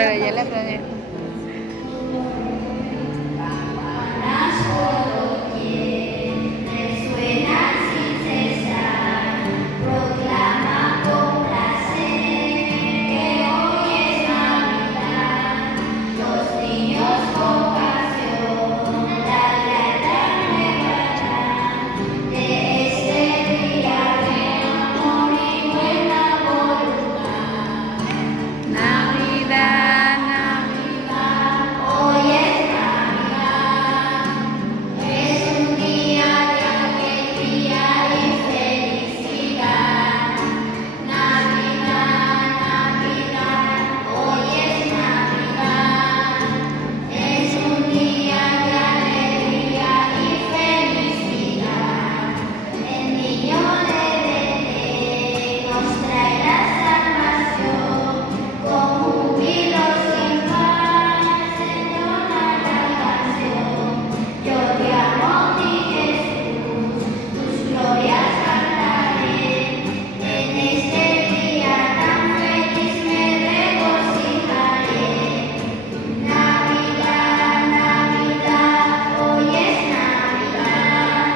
Pero ya la planeé. Navidad, Navidad, hoy es Navidad, es un día de alegría y felicidad. Navidad, Navidad, hoy es Navidad, es un día de alegría y felicidad. El niño de Belén nos trae la salvación. Con júbilo sin par se entona la canción. Yo te amo, mi Jesús, tus glorias cantaré. En este día tan feliz me regocijaré. Navidad, Navidad, hoy es Navidad.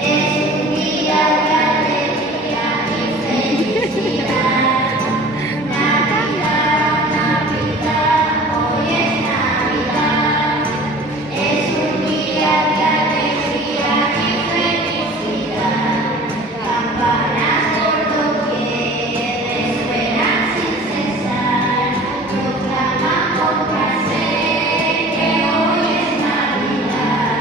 Es un día de alegría y felicidad. Navidad, Navidad, hoy es Navidad, es un día de alegría y felicidad. Campanas por doquier resuenan sin cesar, proclaman con placer que hoy es Navidad.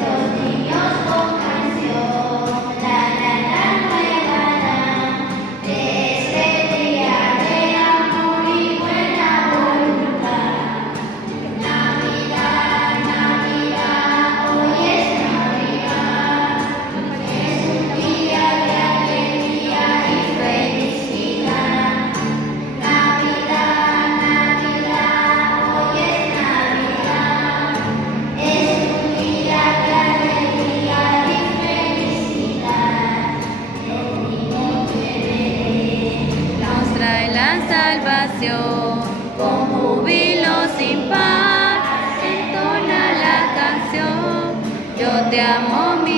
Los niños con canción, la nueva dan, de este día de amor y buena voluntad. Navidad, Navidad, hoy es Navidad, es un día de alegría y felicidad. Navidad, Navidad, hoy es Navidad, es un día de alegría y felicidad. El niño que nos trae la salvación, con júbilo sin par, entona la canción. Yo te amo, mi